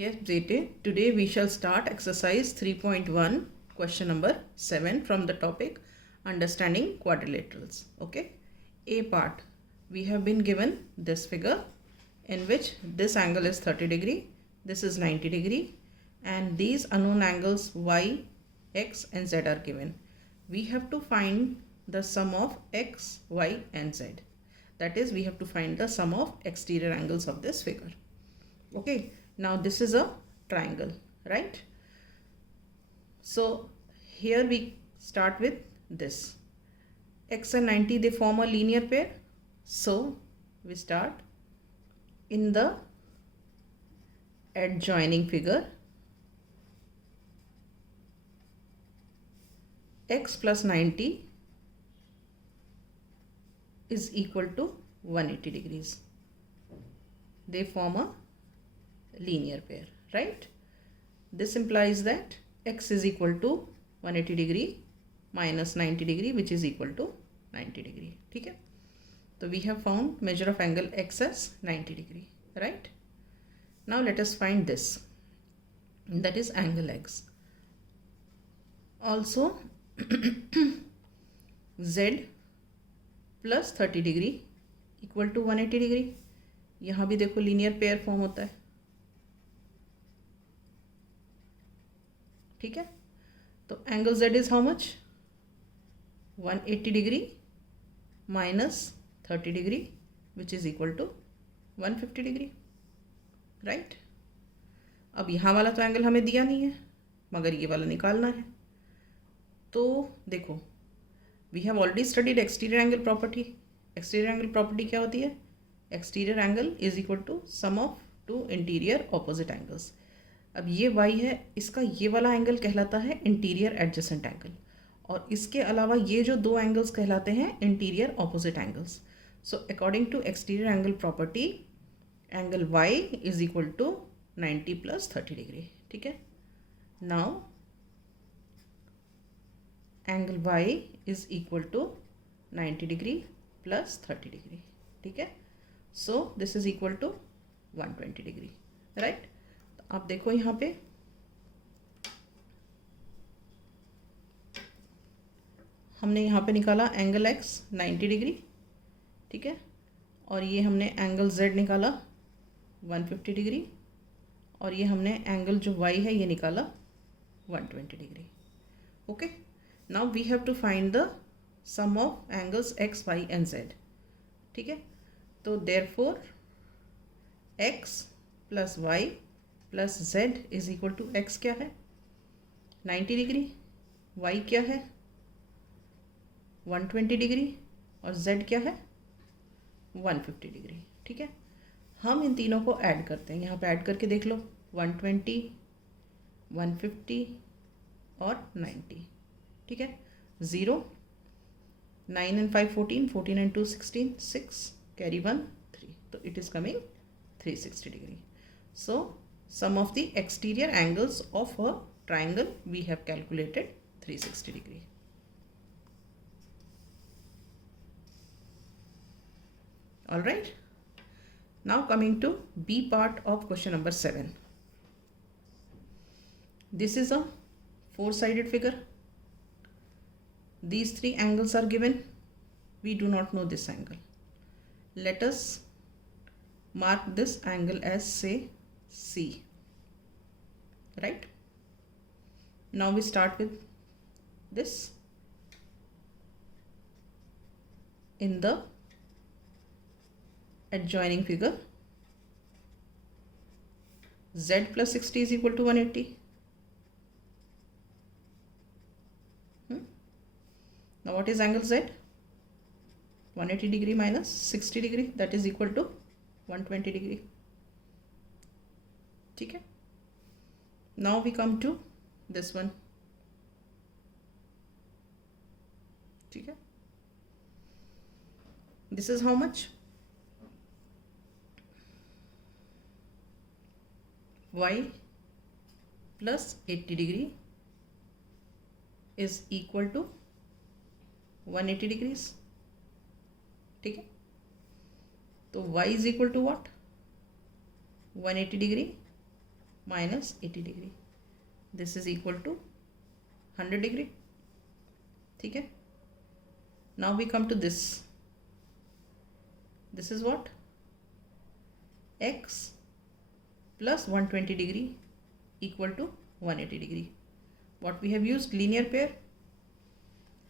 Yes, Jete. Today we shall start exercise 3.1, question number 7 from the topic Understanding Quadrilaterals. Okay. A part. We have been given this figure in which this angle is 30 degree, this is 90 degree, and these unknown angles y, x and z are given. We have to find the sum of x, y and z. That is, we have to find the sum of exterior angles of this figure. Okay, now this is a triangle, right? So here we start with this. X and 90, they form a linear pair. So we start in the adjoining figure. X plus 90 is equal to 180 degrees. They form a linear pair, right? This implies that x is equal to 180 degree minus 90 degree, which is equal to 90 degree. Okay? So we have found measure of angle x as 90 degree, right? Now let us find this, that is angle x. Also z plus 30 degree equal to 180 degree. यहाँ भी देखो linear pair form होता है, ठीक है? तो angle z is how much? 180 degree minus 30 degree which is equal to 150 degree, right? अब यहाँ वाला तो एंगल हमें दिया नहीं है, मगर ये वाला निकालना है. तो देखो, we have already studied exterior angle property. Exterior angle property क्या होती है? Exterior angle is equal to sum of two interior opposite angles. अब ये y है, इसका ये वाला एंगल कहलाता है इंटीरियर एडजेसेंट एंगल, और इसके अलावा ये जो दो एंगल्स कहलाते हैं interior opposite angles. So according to exterior angle property, angle y is equal to 90 plus 30 degree. ठीक है? Now angle y is equal to 90 degree plus 30 degree. ठीक है? So this is equal to 120 degree, right? आप देखो यहाँ पे हमने यहाँ पे निकाला एंगल x 90 डिग्री, ठीक है? और ये हमने एंगल z निकाला 150 डिग्री, और ये हमने एंगल जो y है ये निकाला 120 degree. Okay, now we have to find the sum of angles x, y and z. ठीक है? तो therefore x plus y plus z is equal to x क्या है? 90 डिग्री, y क्या है? 120 डिग्री, और z क्या है? 150 डिग्री. ठीक है? हम इन तीनों को ऐड करते हैं. यहाँ पे ऐड करके देख लो, 120, 150 और 90. ठीक है? 0, 9 and 5 14, 14 and 2 16, 6, carry 1 3. तो it is coming 360 degree. So sum of the exterior angles of a triangle we have calculated 360 degree. All right. Now coming to B part of question number 7. This is a four-sided figure. These three angles are given. We do not know this angle. Let us mark this angle as, say, C. Right? Now we start with this. In the adjoining figure, z plus 60 is equal to 180. Now what is angle z? 180 degree minus 60 degree, that is equal to 120 degree. ठीक है? Now we come to this one. ठीक है? This is how much? Y plus 80 degree is equal to 180 degrees. ठीक है? तो y is equal to what? 180 degree minus 80 degree. This is equal to 100 degree. ठीक है. Now we come to this. This is what? X plus 120 degree equal to 180 degree. What we have used? Linear pair.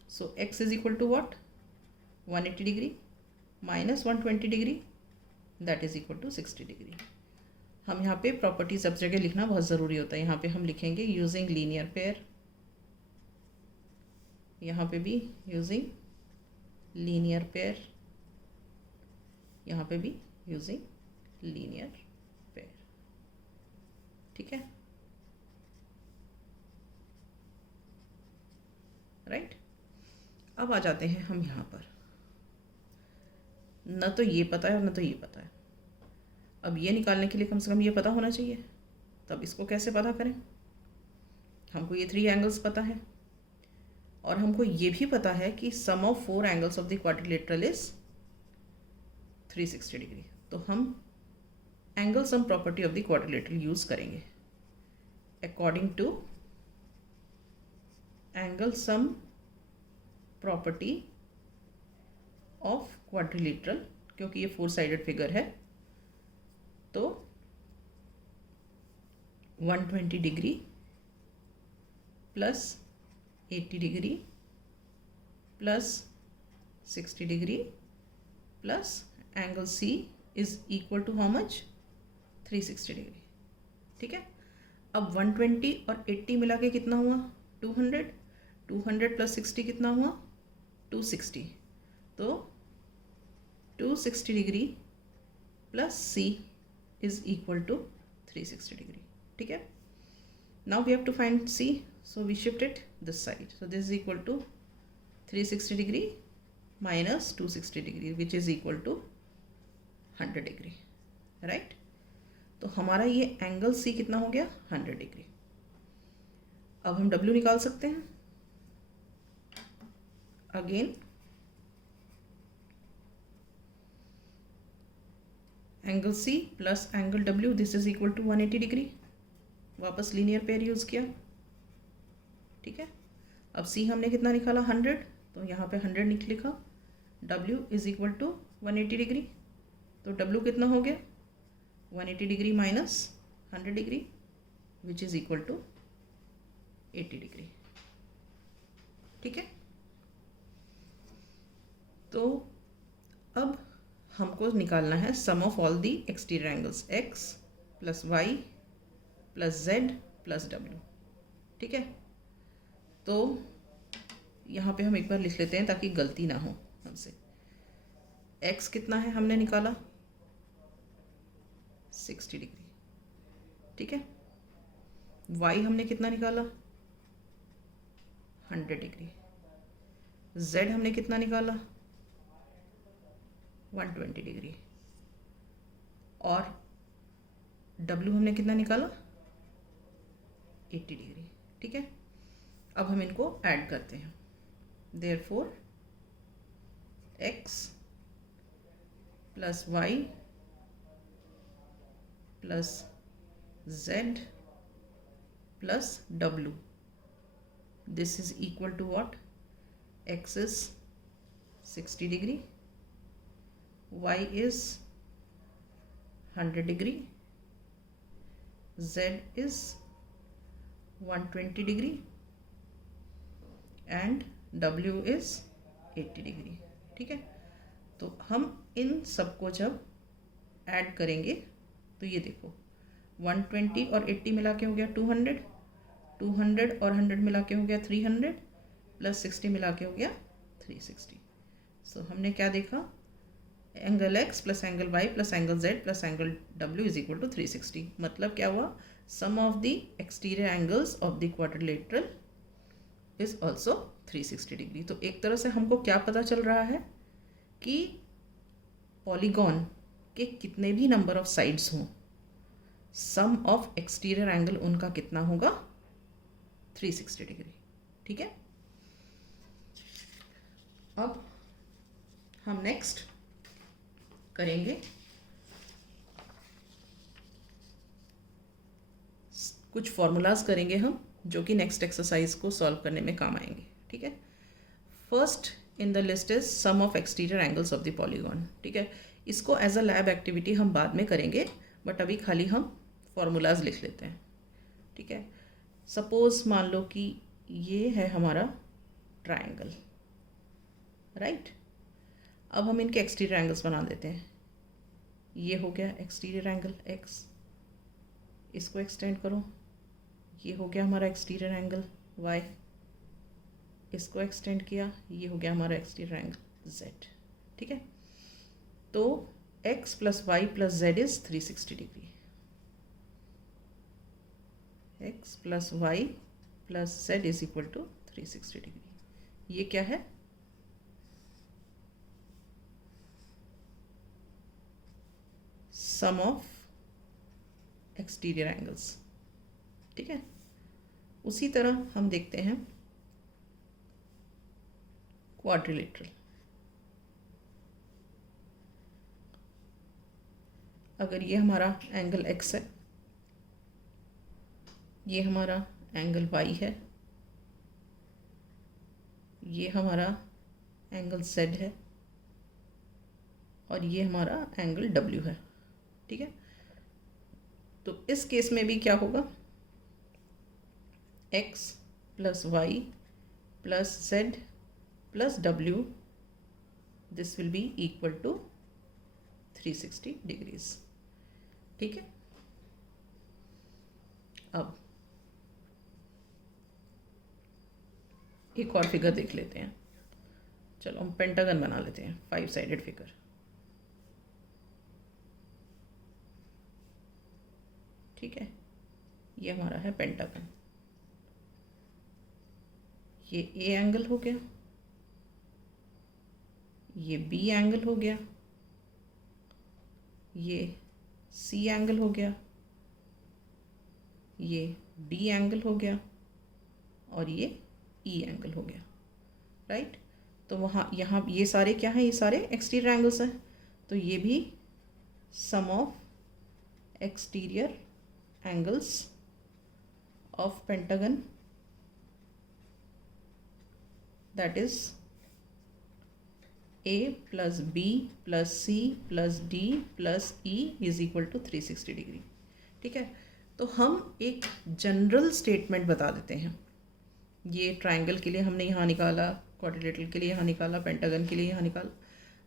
So x is equal to what? 180 degree minus 120 degree, that is equal to 60 degree. हम यहाँ पे properties सब जगह लिखना बहुत ज़रूरी होता है. यहाँ पे हम लिखेंगे यूजिंग लीनियर पेयर, यहाँ पे भी यूजिंग लीनियर पेयर, यहाँ पे भी यूजिंग लीनियर पेयर. ठीक है, राइट. अब आ जाते हैं हम यहाँ पर. न तो ये पता है और न तो ये पता है. अब ये निकालने के लिए कम से कम ये पता होना चाहिए. तब इसको कैसे पता करें? हमको ये 3 एंगल्स पता है और हमको ये भी पता है कि sum of 4 angles of the quadrilateral is 360 degree. तो हम angle sum property of the quadrilateral use करेंगे. According to angle sum property of quadrilateral, क्योंकि ये 4 साइडेड फिगर है, तो 120 degree plus 80 degree plus 60 degree plus angle C is equal to how much? 360 degree. ठीक है. अब 120 और 80 मिला के कितना हुआ? 200. 200 प्लस 60 कितना हुआ? 260. तो 260 degree plus c is equal to 360 degree. ठीक है. Now we have to find c, so we shift it this side. So this is equal to 360 degree minus 260 degree which is equal to 100 degree. Right. तो हमारा ये angle C कितना हो गया? 100 degree. अब हम W निकाल सकते हैं. Again angle C plus angle W, this is equal to 180 degree. वापस लीनियर पेयर यूज किया. ठीक है. अब C हमने कितना निकाला? 100. तो यहाँ पे 100 लिखा. W is equal to 180 degree. तो W कितना हो गया? 180 degree minus 100 degree which is equal to 80 degree. ठीक है. तो अब हमको निकालना है sum of all the exterior angles x plus y plus z plus w. ठीक है. तो यहाँ पे हम एक बार लिख लेते हैं ताकि गलती ना हो हमसे. x कितना है हमने निकाला? 60 डिग्री. ठीक है. y हमने कितना निकाला? 100 डिग्री. z हमने कितना निकाला? 120 डिग्री. और W हमने कितना निकाला? 80 डिग्री. ठीक है. अब हम इनको ऐड करते हैं. Therefore x plus y plus z plus w, this is equal to what? x is 60 degree, y is 100 degree, z is 120 degree and w is 80 degree. ठीक है. तो हम इन सबको जब ऐड करेंगे तो ये देखो 120 और 80 मिला के हो गया 200, 200 और 100 मिला के हो गया 300 प्लस 60 मिला के हो गया 360. सो हमने क्या देखा? Angle x plus angle y plus angle z plus angle w is equal to 360. मतलब क्या हुआ? Sum of the exterior angles of the quadrilateral is also 360 degree. तो एक तरह से हमको क्या पता चल रहा है कि पॉलीगॉन के कितने भी नंबर ऑफ साइड्स हों, सम ऑफ एक्सटीरियर एंगल उनका कितना होगा? 360 डिग्री. ठीक है. अब हम नेक्स्ट करेंगे कुछ फॉर्मूलाज करेंगे हम जो कि नेक्स्ट एक्सरसाइज को सॉल्व करने में काम आएंगे, ठीक है। First in the list is sum of exterior angles of the polygon, ठीक है। इसको एज अ लैब एक्टिविटी हम बाद में करेंगे, बट अभी खाली हम फॉर्मूलाज लिख लेते हैं, ठीक है। सपोज मान लो कि ये है हमारा ट्रायंगल, राइट। अब हम इनके एक्सटीरियर एंगल्स बना देते हैं। ये हो गया एक्सटीरियर एंगल x, इसको एक्सटेंड करो, ये हो गया हमारा एक्सटीरियर एंगल y, इसको एक्सटेंड किया, ये हो गया हमारा एक्सटीरियर एंगल z, ठीक है। तो x plus y plus z is 360 degree, x plus y plus z is equal to 360 degree. ये क्या है? सम ऑफ एक्सटीरियर एंगल्स, ठीक है। उसी तरह हम देखते हैं क्वाड्रिलेटरल। अगर ये हमारा एंगल x है, ये हमारा एंगल y है, ये हमारा एंगल z है और ये हमारा एंगल w है, ठीक है। तो इस केस में भी क्या होगा? x plus y plus z plus w, this will be equal to 360 degrees, ठीक है। अब एक और फिगर देख लेते हैं। चलो हम पेंटागन बना लेते हैं, 5 साइडेड फिगर, ठीक है। ये हमारा है पेंटागन। ये ए एंगल हो गया, ये बी एंगल हो गया, ये सी एंगल हो गया, ये डी एंगल हो गया और ये ई एंगल हो गया, राइट। तो वहाँ यहाँ ये सारे क्या हैं? ये सारे एक्सटीरियर एंगल्स हैं। तो ये भी sum of exterior angles of pentagon, that is a plus b plus c plus d plus e is equal to 360 degree, ठीक है। तो हम एक जनरल स्टेटमेंट बता देते हैं। ये ट्रायंगल के लिए हमने यहाँ निकाला, क्वाड्रिलेटरल के लिए यहाँ निकाला, पेंटागन के लिए यहाँ निकाला,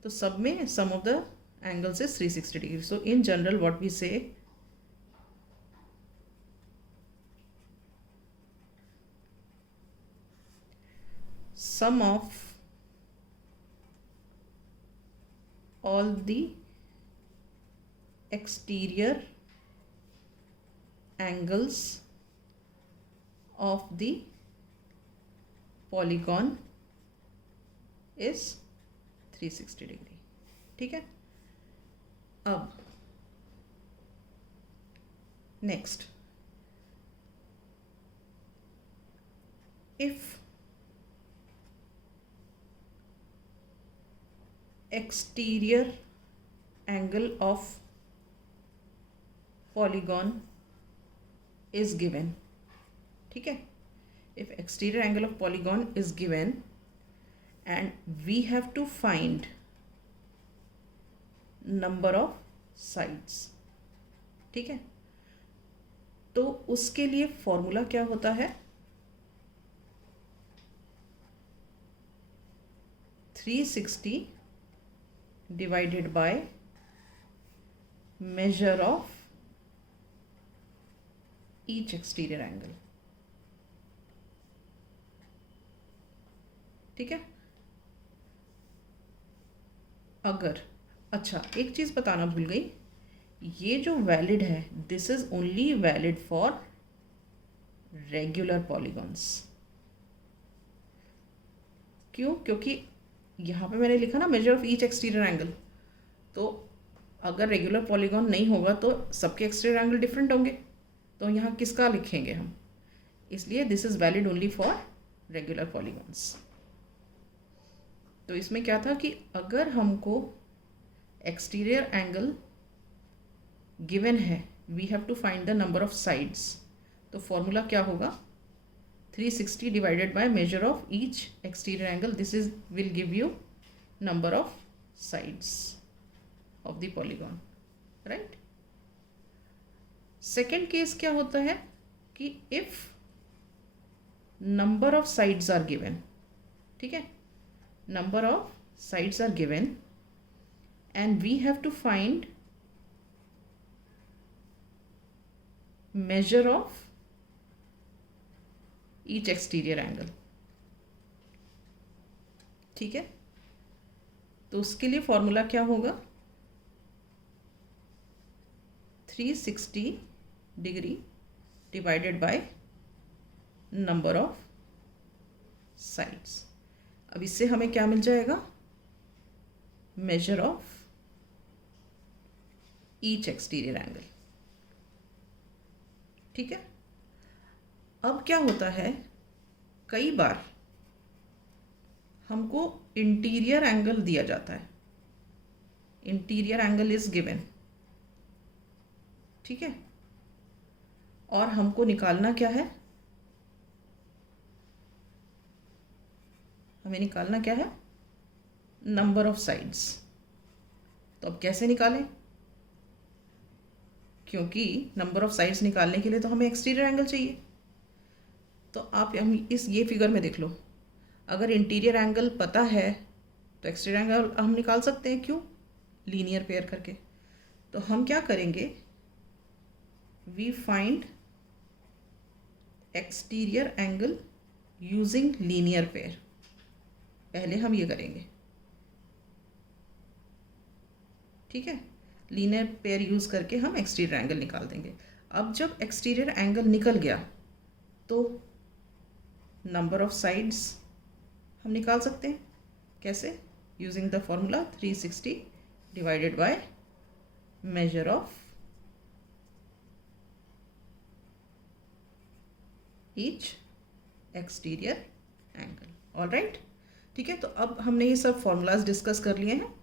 तो सब में sum of the angles is 360 degree. So in general what we say, sum of all the exterior angles of the polygon is 360 degree, ठीक है। अब next, if exterior angle of polygon is given, ठीक है। if exterior angle of polygon is given and we have to find number of sides, ठीक है। तो उसके लिए फॉर्मूला क्या होता है? 360 divided by measure of each exterior angle, ठीक है। अगर, अच्छा एक चीज बताना भूल गई, ये जो वैलिड है this is only valid for regular polygons. क्यों? क्योंकि यहाँ पे मैंने लिखा ना major of each exterior angle, तो अगर रेगुलर पॉलीगॉन नहीं होगा तो सबके एक्सटीरियर एंगल डिफरेंट होंगे, तो यहाँ किसका लिखेंगे हम? इसलिए this is valid only for regular polygons. तो इसमें क्या था कि अगर हमको एक्सटीरियर एंगल गिवन है, we have to find the number of sides. तो फॉर्मूला क्या होगा, 360 divided by measure of each exterior angle, this is will give you number of sides of the polygon, right. Second case क्या होता है कि if number of sides are given, ठीक है, number of sides are given and we have to find measure of each exterior angle, ठीक है। तो उसके लिए फॉर्मूला क्या होगा, 360 degree divided by number of sides. अब इससे हमें क्या मिल जाएगा, major of each exterior angle, ठीक है। अब क्या होता है, कई बार हमको इंटीरियर एंगल दिया जाता है, इंटीरियर एंगल इज गिवन, ठीक है, और हमको निकालना क्या है, हमें निकालना क्या है, नंबर ऑफ साइड्स। तो अब कैसे निकालें, क्योंकि नंबर ऑफ साइड्स निकालने के लिए तो हमें एक्सटीरियर एंगल चाहिए। तो आप हम इस ये फिगर में देख लो, अगर इंटीरियर एंगल पता है तो एक्सटीरियर एंगल हम निकाल सकते हैं, क्यों, लीनियर पेयर करके। तो हम क्या करेंगे, we find exterior angle using linear pair, पहले हम ये करेंगे, ठीक है। लीनियर पेयर यूज़ करके हम एक्सटीरियर एंगल निकाल देंगे। अब जब एक्सटीरियर एंगल निकल गया तो नंबर ऑफ साइड्स हम निकाल सकते हैं, कैसे, using the formula 360 divided by measure of each exterior angle, alright, ठीक है। तो अब हमने ये सब फॉर्मूलाज डिस्कस कर लिए हैं।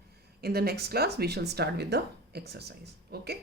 In the next class we shall start with the exercise. Okay.